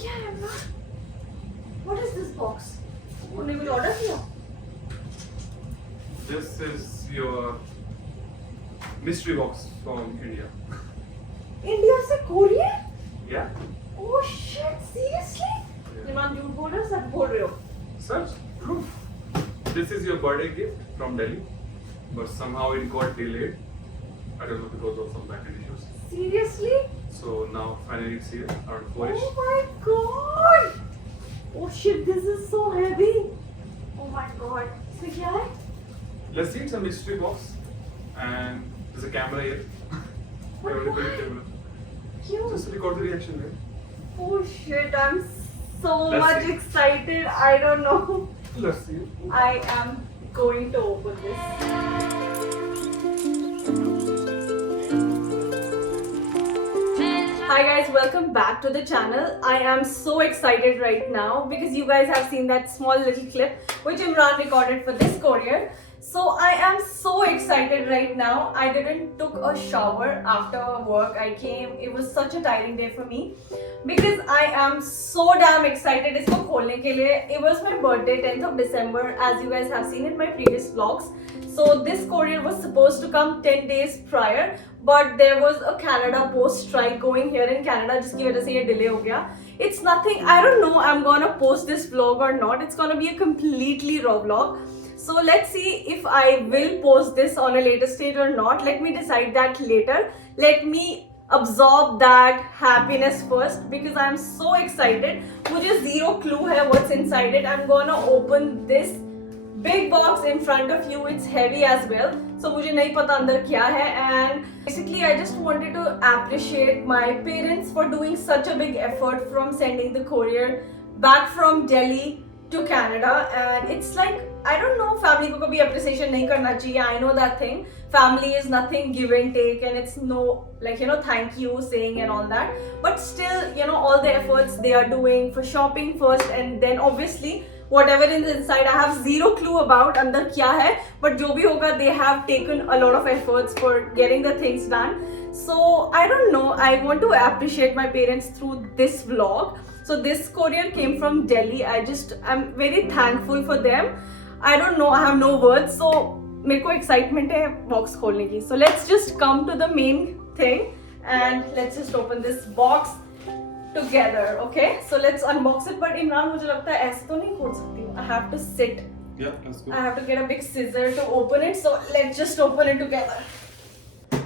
क्या है ना? What is this box? उन्होंने कुछ order किया? This is your mystery box from India. India से Korea? Yeah? Oh shit! Seriously? Imran झूठ बोल रहे हो सच बोल रहे हो? Such proof. This is your birthday gift from Delhi, but somehow it got delayed. I don't know because of some backend issues. Seriously? So now finally it's here, around 4ish. Oh my god! Oh shit! This is so heavy. Oh my god! इसमें क्या है? Let's see, it's a mystery box, and there's a camera here. But Very why? camera. क्यों? Just record the reaction, man. Oh shit! I'm so Let's much see. excited. I don't know. Let's see. I am going to open this. Hi guys, welcome back to the channel. I am so excited right now because you guys have seen that small little clip which Imran recorded for this courier. So I am so excited right now. I didn't took a shower after work. I came. It was such a tiring day for me because I am so damn excited इसको खोलने के लिए. It was my birthday, 10th of December, as you guys have seen in my previous vlogs. So this courier was supposed to come 10 days prior, but there was a Canada Post strike going here in Canada, जिसकी वजह से ये delay हो गया. It's nothing. I don't know. I'm gonna post this vlog or not. It's gonna be a completely raw vlog. So let's see if I will post this on a later stage or not. Let me decide that later. Let me absorb that happiness first because I'm so excited. मुझे zero clue है what's inside it. I'm gonna open this big box in front of you. It's heavy as well. So मुझे नहीं पता अंदर क्या है. And basically I just wanted to appreciate my parents for doing such a big effort from sending the courier back from Delhi to Canada. And it's like, I don't know, family को कभी appreciation नहीं करना चाहिए. I know that thing. Family is nothing give and take, and it's no like, you know, thank you saying and all that. But still, you know, all the efforts they are doing for shopping first, and then obviously whatever is inside, I have zero clue about अंदर क्या है. But जो भी होगा, they have taken a lot of efforts for getting the things done. So I don't know. I want to appreciate my parents through this vlog. So this courier came from Delhi. I'm very thankful for them. I don't know. I have no words. So मेरे को excitement है box खोलने की. So let's just come to the main thing and let's just open this box together. Okay? So let's unbox it. But Imran, मुझे लगता है ऐसे तो नहीं खोल सकती हूँ. I have to sit. Yeah, let's go. I have to get a big scissor to open it. So let's just open it together.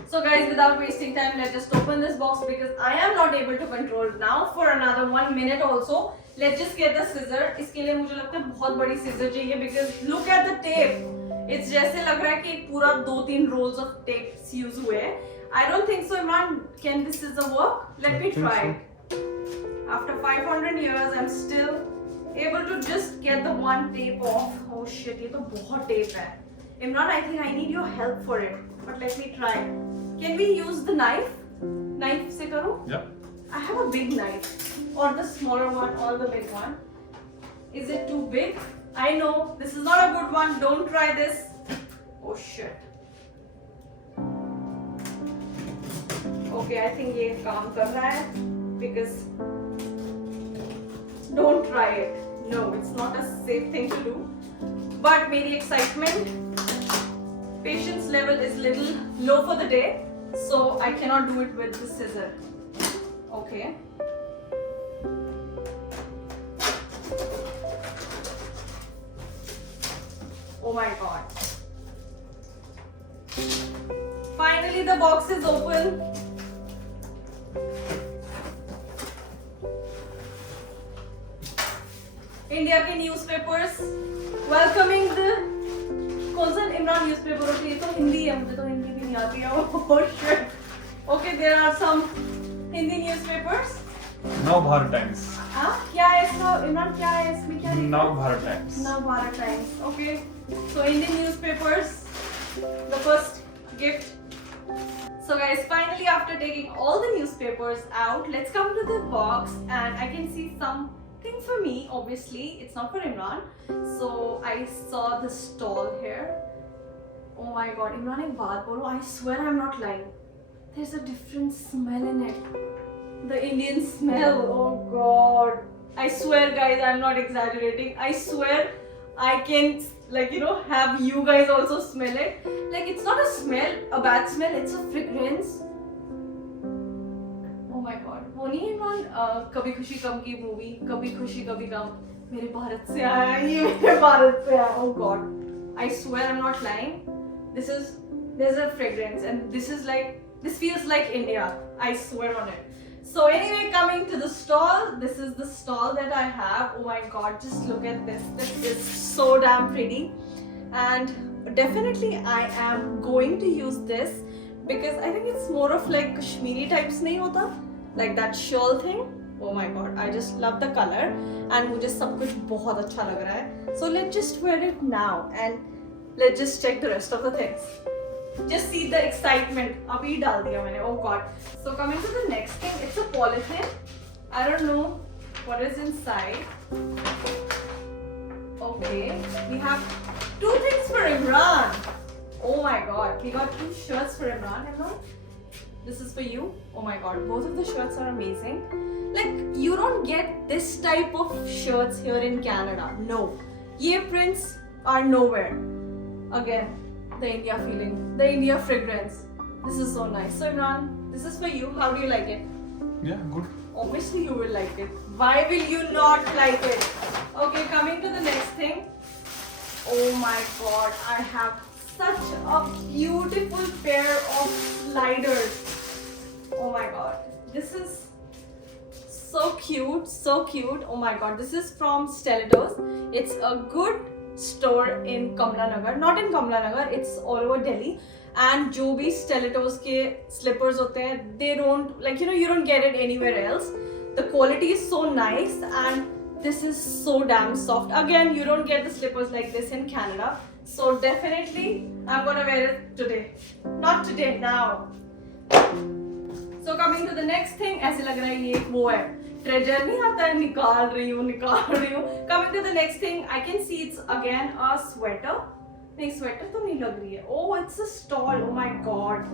So guys, without wasting time, let's just open this box because I am not able to control it now for another 1 minute also. Let's just get the scissor. इसके लिए मुझे लगता है बहुत बड़ी scissor चाहिए because look at the tape. It's जैसे लग रहा है कि पूरा 2-3 rolls of tape use हुए हैं. I don't think so, Imran. Can this scissor work? Let me try. After 500 years, I'm still able to just get the one tape off. Oh shit, ये तो बहुत tape है. Imran, I think I need your help for it. But let me try. Can we use the knife? Knife से करो? Yeah. I have a big knife, or the smaller one, or the big one. Is it too big? I know this is not a good one. Don't try this. Oh shit. Okay, I think ये काम कर रहा है because don't try it. No, it's not a safe thing to do. But मेरी excitement, patience level is little low for the day, so I cannot do it with the scissor. Okay. Oh my god. Finally the box is open. India के newspapers welcoming the कौन सा Imran newspaper होती है? तो हिंदी है, मुझे तो हिंदी भी नहीं आती है. Oh shit. Okay, there are some Hindi newspapers. Navbharat Times. हाँ, क्या है इसमें इमरान? क्या है इसमें? क्या लिखा है? Navbharat Times. Navbharat Times. Okay. So Indian newspapers, the first gift. So guys, finally after taking all the newspapers out, let's come to the box and I can see something for me. Obviously, it's not for Imran. So I saw the stall here. Oh my god, Imran, एक बात बोलो. I swear I'm not lying. There's a different smell in it. The Indian smell, oh god. I swear guys, I'm not exaggerating. I swear I can have you guys also smell it. Like it's not a smell, a bad smell, it's a fragrance. Oh my god. वो नहीं है मान कभी खुशी कम की movie, कभी खुशी कभी गम, मेरे भारत से आया है, ये मेरे भारत से आया. Oh god. I swear I'm not lying. There's a fragrance and this feels like India. I swear on it. So anyway, coming to the stall, this is the stall that I have. Oh my god, just look at this. This is so damn pretty. And definitely I am going to use this because I think it's more of like Kashmiri types nahi hota? Like that shawl thing. Oh my god, I just love the color and मुझे सब कुछ बहुत अच्छा लग रहा है. So let's just wear it now and let's just check the rest of the things. Just see the excitement. अभी डाल दिया मैंने. Oh god. So coming to the next thing, it's a polythene. I don't know what is inside. Okay, we have 2 things for Imran. Oh my god, we got 2 shirts for Imran. This is for you. Oh my god, both of the shirts are amazing. Like you don't get this type of shirts here in Canada. No, ye prints are nowhere. Again, the India feeling, the India fragrance. This is so nice. So Imran, this is for you. How do you like it? Yeah, good. Obviously you will like it. Why will you not like it? Okay, coming to the next thing. Oh my god, I have such a beautiful pair of sliders. Oh my god, this is so cute, so cute. Oh my god, this is from Stilettos. It's a good store in Kamla Nagar. Not in Kamla Nagar, it's all over Delhi. And जो भी Stilettos के slippers होते हैं, they don't you don't get it anywhere else. The quality is so nice and this is so damn soft. Again, you don't get the slippers like this in Canada. So definitely, I'm gonna wear it today. Not today, now. So coming to the next thing, ऐसे लग रहा है ये वो है. Treasure नहीं आता है, निकाल रही हूँ. Coming to the next thing, I can see it's again a sweater. नहीं sweater तो नहीं लग रही है. Oh, it's a stall. Oh my god.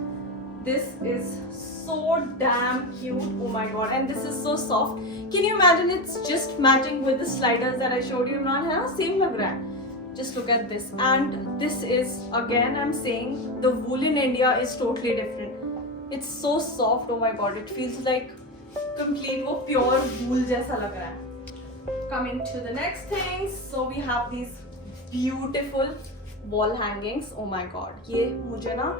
This is so damn cute. Oh my god. And this is so soft. Can you imagine it's just matching with the sliders that I showed you, Imran? है ना? Same लग रहा है. Just look at this. And this is, again I'm saying, the wool in India is totally different. It's so soft. Oh my god. It feels like complete वो pure wool जैसा लग रहा है. Coming to the next things. So we have these beautiful wall hangings. Oh my god. ये मुझे ना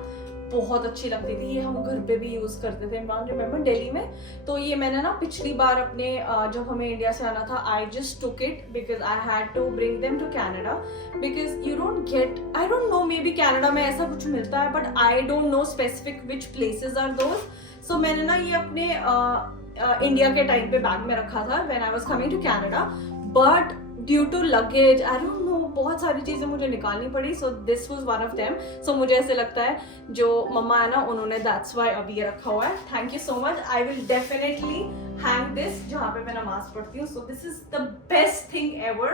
बहुत अच्छी लगती थी. ये हम घर पे भी यूज करते थे. इमरान रिमेम्बर दिल्ली में. तो ये मैंने ना पिछली बार अपने जब हमें इंडिया से आना था, I just took it because I had to bring them to Canada because you don't get, I don't know, maybe Canada में ऐसा कुछ मिलता है but I don't know specific which places are those. So मैंने ना ये अपने India के टाइम पे बैग में रखा था when I was coming to Canada, but due to luggage, I don't know, बहुत सारी चीजें मुझे निकालनी पड़ी. So this was one of them. So मुझे ऐसे लगता है जो मम्मा है ना, उन्होंने that's why अभी ये रखा हुआ है. Thank you so much. I will definitely hang this जहाँ पे मैं नमाज पढ़ती हूँ. So this is the best thing ever.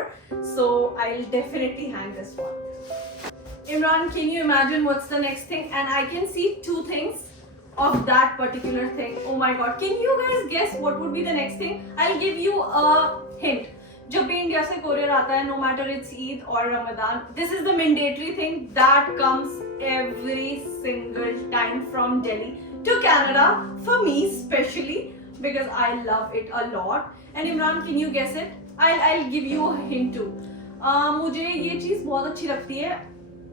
So I'll definitely hang this one. Imran, can you imagine what's the next thing? And I can see 2 things of that particular thing. Oh my god. Can you guys guess what would be the next thing? I'll give you a hint. जब भी India से courier आता है, no matter it's Eid or Ramadan, this is the mandatory thing that comes every single time from Delhi to Canada, for me especially, because I love it a lot. And Imran, can you guess it? I'll give you a hint too. मुझे ये चीज़ बहुत अच्छी लगती है.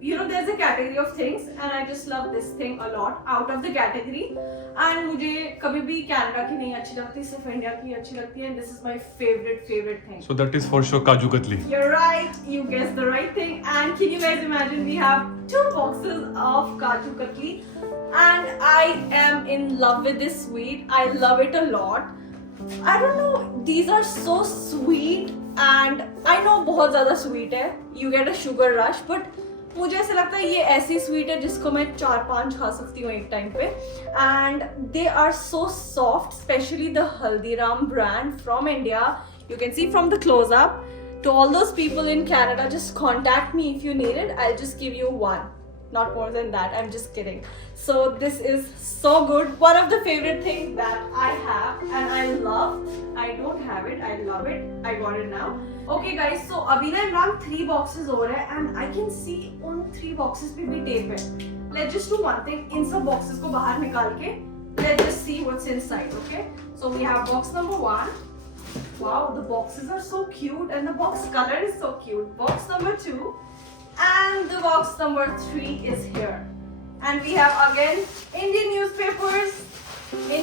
You know, there's a category of things and I just love this thing a lot out of the category. And मुझे कभी भी Canada की नहीं अच्छी लगती, सिर्फ इंडिया की अच्छी लगती है. And this is my favorite thing. So that is for sure Kaju Katli. You're right. You guessed the right thing. And can you guys imagine we have 2 boxes of Kaju Katli. And I am in love with this sweet. I love it a lot. I don't know. These are so sweet. And I know बहुत ज़्यादा sweet है. You get a sugar rush. But मुझे ऐसा लगता है ये ऐसी sweet है जिसको मैं 4-5 खा सकती हूँ एक टाइम पे. And they are so soft, specially the Haldiram brand from India. You can see from the close up. To all those people in Canada, just contact me if you need it. I just give you 1. not more than that. I'm just kidding. So this is so good. One of the favorite things that I have and I love. I don't have it, I love it. I got it now. Okay guys, so अभी ना Imran 3 boxes हो रहे हैं and I can see उन 3 boxes पे भी tape है. Let's just do one thing. इन सब boxes को बाहर निकाल के let's just see what's inside. Okay. So we have box number 1. Wow, the boxes are so cute and the box color is so cute. Box number 2. And the box number 3 is here. And we have again Indian newspapers and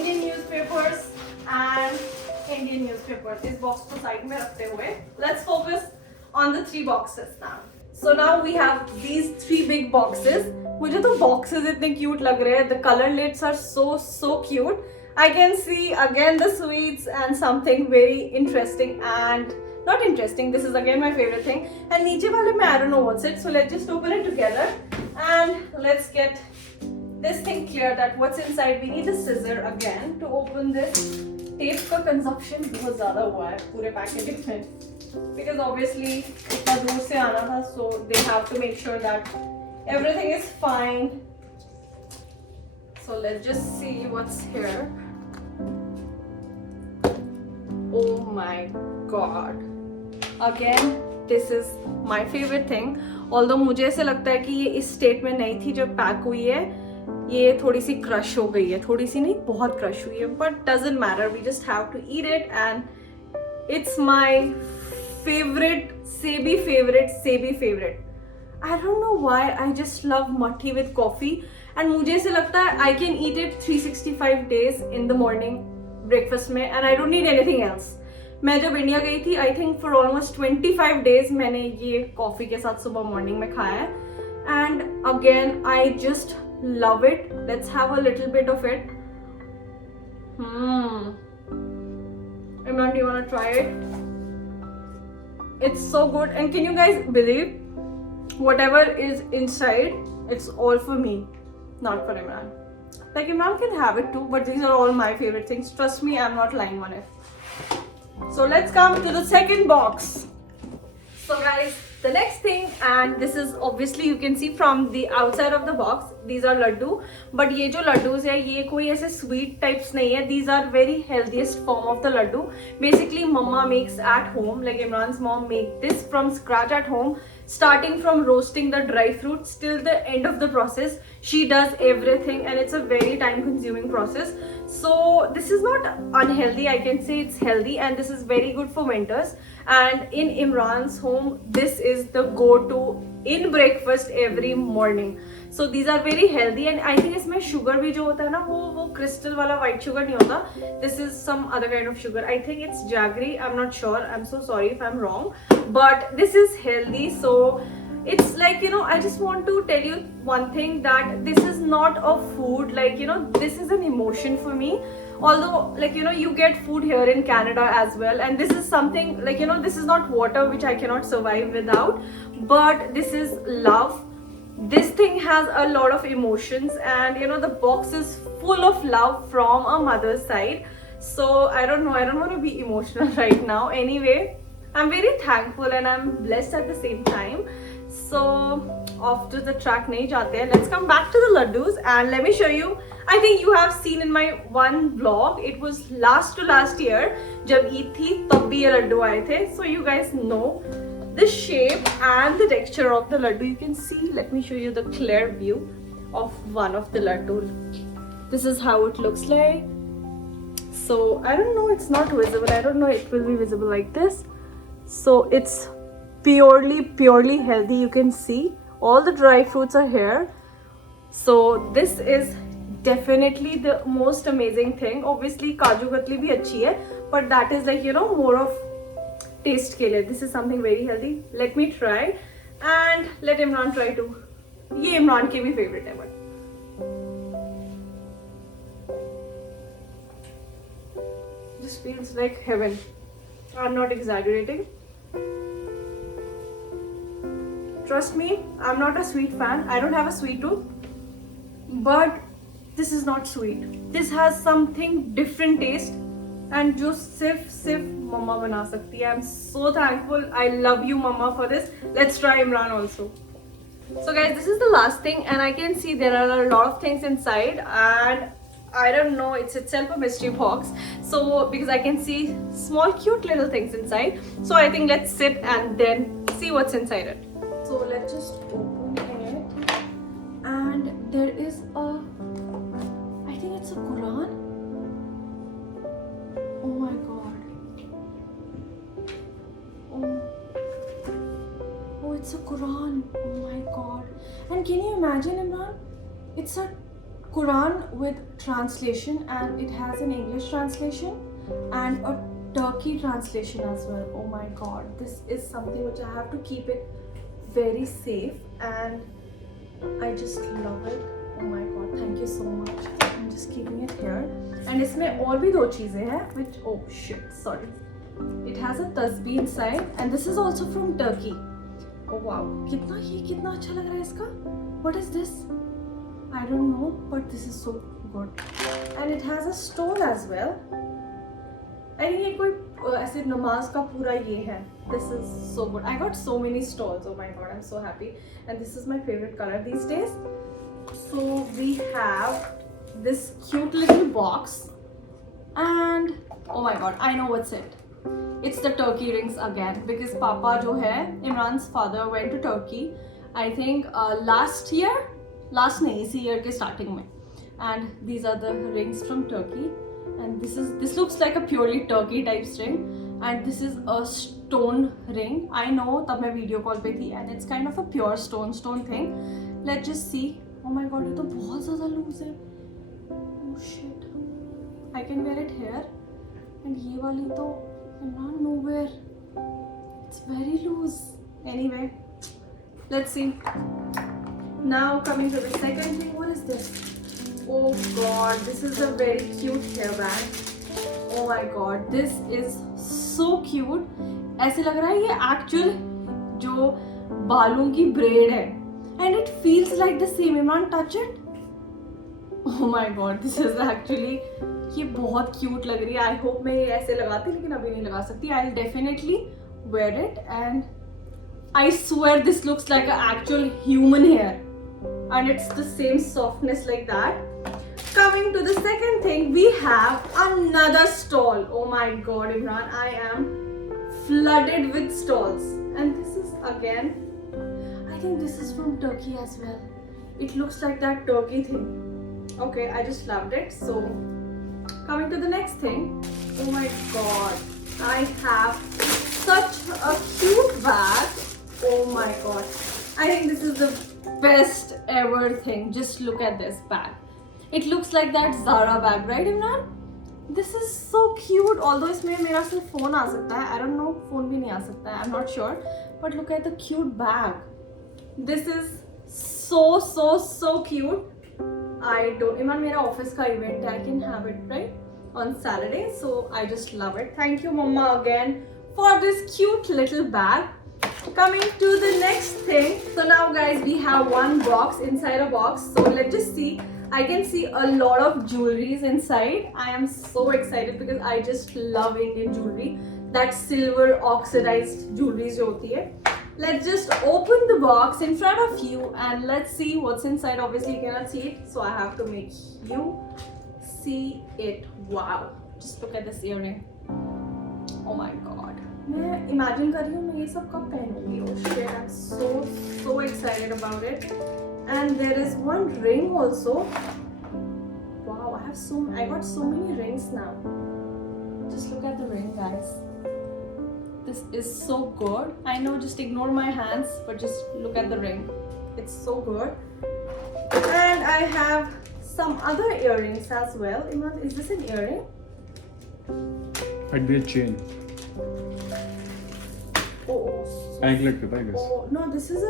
Indian newspapers. This box को side में रखते हुए, let's focus on the 3 boxes now. So now we have these 3 big boxes. मुझे तो boxes इतने cute लग रहे हैं. The color lids are so cute. I can see again the sweets and something very interesting and not interesting. This is again my favorite thing. And नीचे वाले में I don't know what's it. So let's just open it together and let's get this thing clear that what's inside. We need a scissor again to open this. Tape का consumption बहुत ज़्यादा हुआ है पूरे packaging में because obviously इतना दूर से आना था, so they have to make sure that everything is fine. So let's just see what's here. Oh my god. Again, this is my favorite thing. Although मुझे ऐसे लगता है कि ये इस स्टेट में नहीं थी जब पैक हुई है, ये थोड़ी सी क्रश हो गई है, थोड़ी सी नहीं बहुत क्रश हुई है, but doesn't matter, we just have to eat it and it's my favorite SEBI favorite. I don't know why, I just love mathri with coffee and मुझे ऐसे लगता है I can eat it 365 days in the morning breakfast में and I don't need anything else. मैं जब India गई थी I think for almost 25 days मैंने ये कॉफी के साथ सुबह मॉर्निंग में खाया है and again I just love it. Let's have a little bit of it. Imran, do you want to try it? It's so good and can you guys believe whatever is inside, it's all for me, not for Imran. Like Imran can have it too, but these are all my favorite things. Trust me, I'm not lying on it. So let's come to the second box. So guys, the next thing, and this is obviously you can see from the outside of the box, these are laddu. But ये जो laddus है ये कोई ऐसे sweet types नहीं है. These are very healthiest form of the laddu. Basically, mama makes at home. Like Imran's mom make this from scratch at home. Starting from roasting the dry fruits till the end of the process, she does everything and it's a very time consuming process. So this is not unhealthy, I can say it's healthy and this is very good for winters. And in Imran's home, this is the go-to in breakfast every morning. So these are very healthy and I think इसमें sugar भी जो होता है ना वो crystal वाला white sugar नहीं होता. This is some other kind of sugar. I think it's jaggery. I'm not sure. I'm so sorry if I'm wrong. But this is healthy. So it's like, you know, I just want to tell you one thing that this is not a food. Like, you know, this is an emotion for me. Although, like, you know, you get food here in Canada as well. And this is something like, you know, this is not water which I cannot survive without. But this is love. This thing has a lot of emotions and you know the box is full of love from a mother's side. So I don't know, I don't want to be emotional right now. Anyway, I'm very thankful and I'm blessed at the same time. So off to the track nahi jaate hain. Let's come back to the laddus and let me show you. I think you have seen in my one vlog, it was last year jab Eid thi tab bhi ye laddu aaye the. So you guys know the shape and the texture of the laddu. You can see, let me show you the clear view of one of the laddu. This is how it looks like. So I don't know, it's not visible. I don't know it will be visible like this. So it's purely healthy. You can see all the dry fruits are here. So this is definitely the most amazing thing. Obviously kaju katli bhi अच्छी है, but that is like, you know, more of taste के लिए. This is something very healthy. Let me try and let Imran try too. ये इमरान के भी favorite है, but this feels like heaven. I'm not exaggerating. Trust me, I'm not a sweet fan. I don't have a sweet tooth, but this is not sweet. This has something different taste. And जो सिर्फ मम्मा बना सकती है. I'm so thankful. I love you, mama, for this. Let's try Imran also. So guys, this is the last thing, and I can see there are a lot of things inside, and I don't know, it's itself a mystery box. So because I can see small cute little things inside, so I think let's sit and then see what's inside it. So let's just open it, and there is a, I think it's a Quran. Oh my god. Oh, it's a Quran. Oh my god. And can you imagine, Imran? It's a Quran with translation, and it has an English translation and a Turkey translation as well. Oh my god. This is something which I have to keep it very safe, and I just love it. Oh my god. Thank you so much. I'm just keeping it here. And इसमें और भी दो चीजें हैं which, oh shit, sorry. It has a tasbih inside, and this is also from Turkey. Oh wow, कितना अच्छा लग रहा है इसका. What is this? I don't know, but this is so good. And it has a stole as well. I think ये कोई ऐसे नमाज का पूरा ये है. This is so good. I got so many stalls. Oh my god, I'm so happy. And this is my favorite color these days. So we have this cute little box, and oh my god, I know what's it. It's the turkey rings again, because Papa जो है, Imran's father went to Turkey, I think last नहीं, इसी year के starting में, and these are the rings from Turkey, and this looks like a purely Turkey type ring, and this is a stone ring. I know, तब मैं video call पे थी, and it's kind of a pure stone thing. Let's just see. Oh my god, ये तो बहुत ज़्यादा loose है. Oh shit. I can wear it here, and ये वाली तो not nowhere. It's very loose. Anyway, let's see. Now coming to the second thing. What is this? Oh god, this is a very cute hairband. Oh my god, this is so cute. ऐसे लग रहा है ये actual जो बालों की braid है. And it feels like the same. Imran, touch it. Oh my god, this is actually, ये बहुत cute लग रही है. I hope मैं ये ऐसे लगाती, लेकिन अभी नहीं लगा सकती. I'll definitely wear it, and I swear this looks like an actual human hair, and it's the same softness like that. Coming to the second thing, we have another stall. Oh my god, Imran, I am flooded with stalls, and this is again, I think this is from Turkey as well. It looks like that Turkey thing. Okay, I just loved it. So coming to the next thing. Oh my god, I have such a cute bag. Oh my god, I think this is the best ever thing. Just look at this bag. It looks like that Zara bag, right, Imran? This is so cute. Although इसमें मेरा सिर्फ phone आ सकता है. I don't know, phone भी नहीं आ सकता है. I'm not sure. But look at the cute bag. This is so cute. I don't, Iman, मेरा office का event है. I can have it right on Saturday, so I just love it. Thank you, Mama, again for this cute little bag. Coming to the next thing. So now, guys, we have one box inside a box. So let's just see. I can see a lot of jewelries inside. I am so excited because I just love Indian jewelry. That silver oxidized jewelry जो होती है. Let's just open the box in front of you and let's see what's inside. Obviously you cannot see it, so I have to make you see it. Wow, just look at this earring. Oh my god, मैं imagine कर रही हूँ मैं ये सब कब पहनूंगी. Oh shit, I'm so excited about it. And there is one ring also. Wow, I got so many rings now. Just look at the ring, guys. This is so good. I know, just ignore my hands, but just look at the ring. It's so good. And I have some other earrings as well. Imran, is this an earring? Might be a chain. Oh. Anklet clip, I guess. Oh no, this is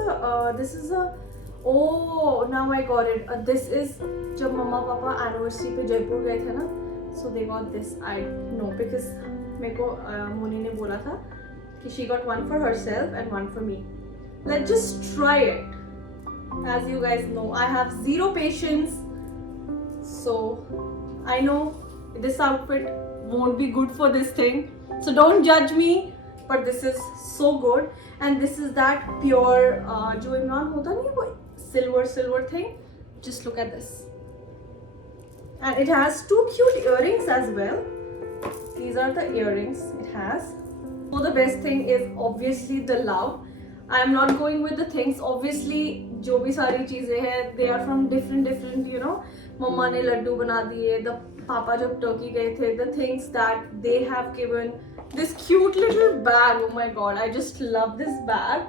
a. Oh, now I got it. This is जब मम्मा पापा anniversary पे जयपुर गए थे ना, so they got this. I know because मेरे को मोनी ने बोला था कि she got one for herself and one for me. Let's just try it. As you guys know, I have zero patience, so I know this outfit won't be good for this thing. So don't judge me. but this is so good. And this is that pure जो इमरान होता नहीं वो silver thing. Just look at this. And it has two cute earrings as well. These are the earrings it has. So the best thing is obviously the love. I am not going with the things. Obviously जो भी सारी चीजें हैं they are from different you know. मम्मा ने लड्डू बना दिए, the पापा जब टर्की गए थे, the things that they have given, this cute little bag, oh my god, I just love this bag.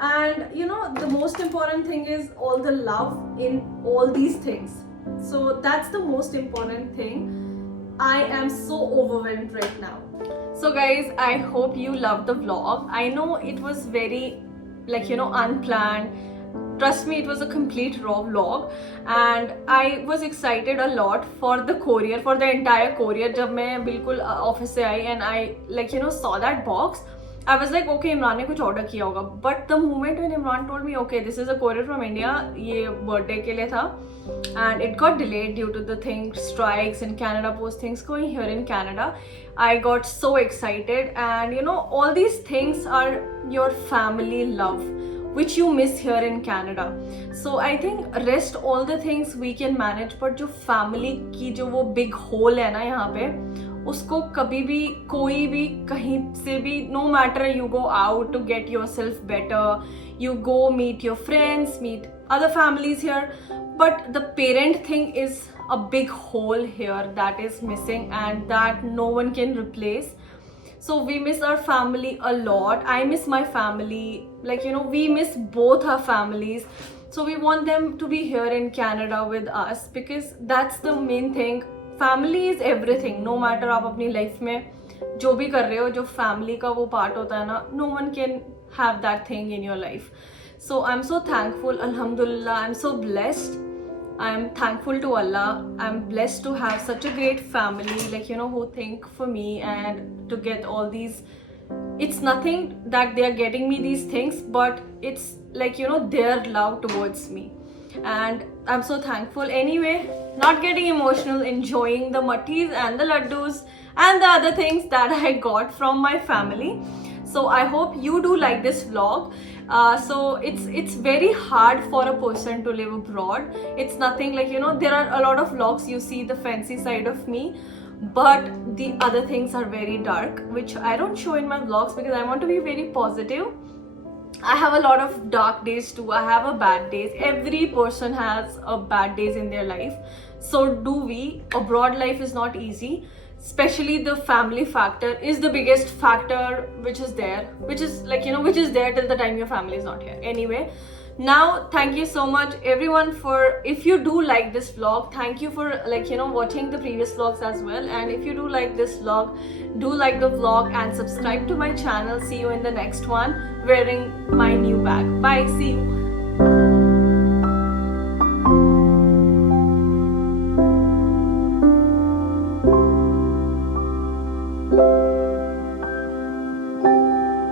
And you know the most important thing is all the love in all these things. So that's the most important thing. I am so overwhelmed right now. So guys, I hope you loved the vlog. I know it was very like you know unplanned. Trust me, it was a complete raw vlog and I was excited a lot for the courier, for the entire courier. जब मैं बिल्कुल office से आई and I like you know saw that box, I was like okay Imran ने कुछ order किया होगा. But the moment when Imran told me okay this is a courier from India, ये birthday के लिए था and it got delayed due to the things strikes in Canada Post things going here in Canada, I got so excited. And you know all these things are your family love which you miss here in Canada. So I think rest all the things we can manage, but जो family की जो वो big hole है ना यहाँ पे, उसको कभी भी कोई भी कहीं से भी, no matter you go out to get yourself better, you go meet your friends, meet other families here, but the parent thing is a big hole here that is missing and that no one can replace. So we miss our family a lot. I miss my family. Like, you know, we miss both our families. So we want them to be here in Canada with us because that's the main thing. Family is everything. No matter आप अपनी life में जो भी कर रहे हो, जो family का वो part होता है ना, no one can have that thing in your life. So I'm so thankful. Alhamdulillah, I'm so blessed. I'm thankful to Allah. I'm blessed to have such a great family, like you know, who think for me and to get all these. It's nothing that they are getting me these things, but it's like you know their love towards me, and I'm so thankful. Anyway, not getting emotional, enjoying the mattis and the laddus and the other things that I got from my family. So I hope you do like this vlog. So it's very hard for a person to live abroad. It's nothing like you know there are a lot of vlogs you see the fancy side of me, but the other things are very dark which I don't show in my vlogs because I want to be very positive. I have a lot of dark days too. I have a bad days. Every person has a bad days in their life. So do we. Abroad life is not easy. Especially the family factor is the biggest factor which is there, which is like you know which is there till the time your family is not here. Anyway, now thank you so much everyone for, if you do like this vlog, thank you for like you know watching the previous vlogs as well. And if you do like this vlog, do like the vlog and subscribe to my channel. See you in the next one wearing my new bag. Bye, see you.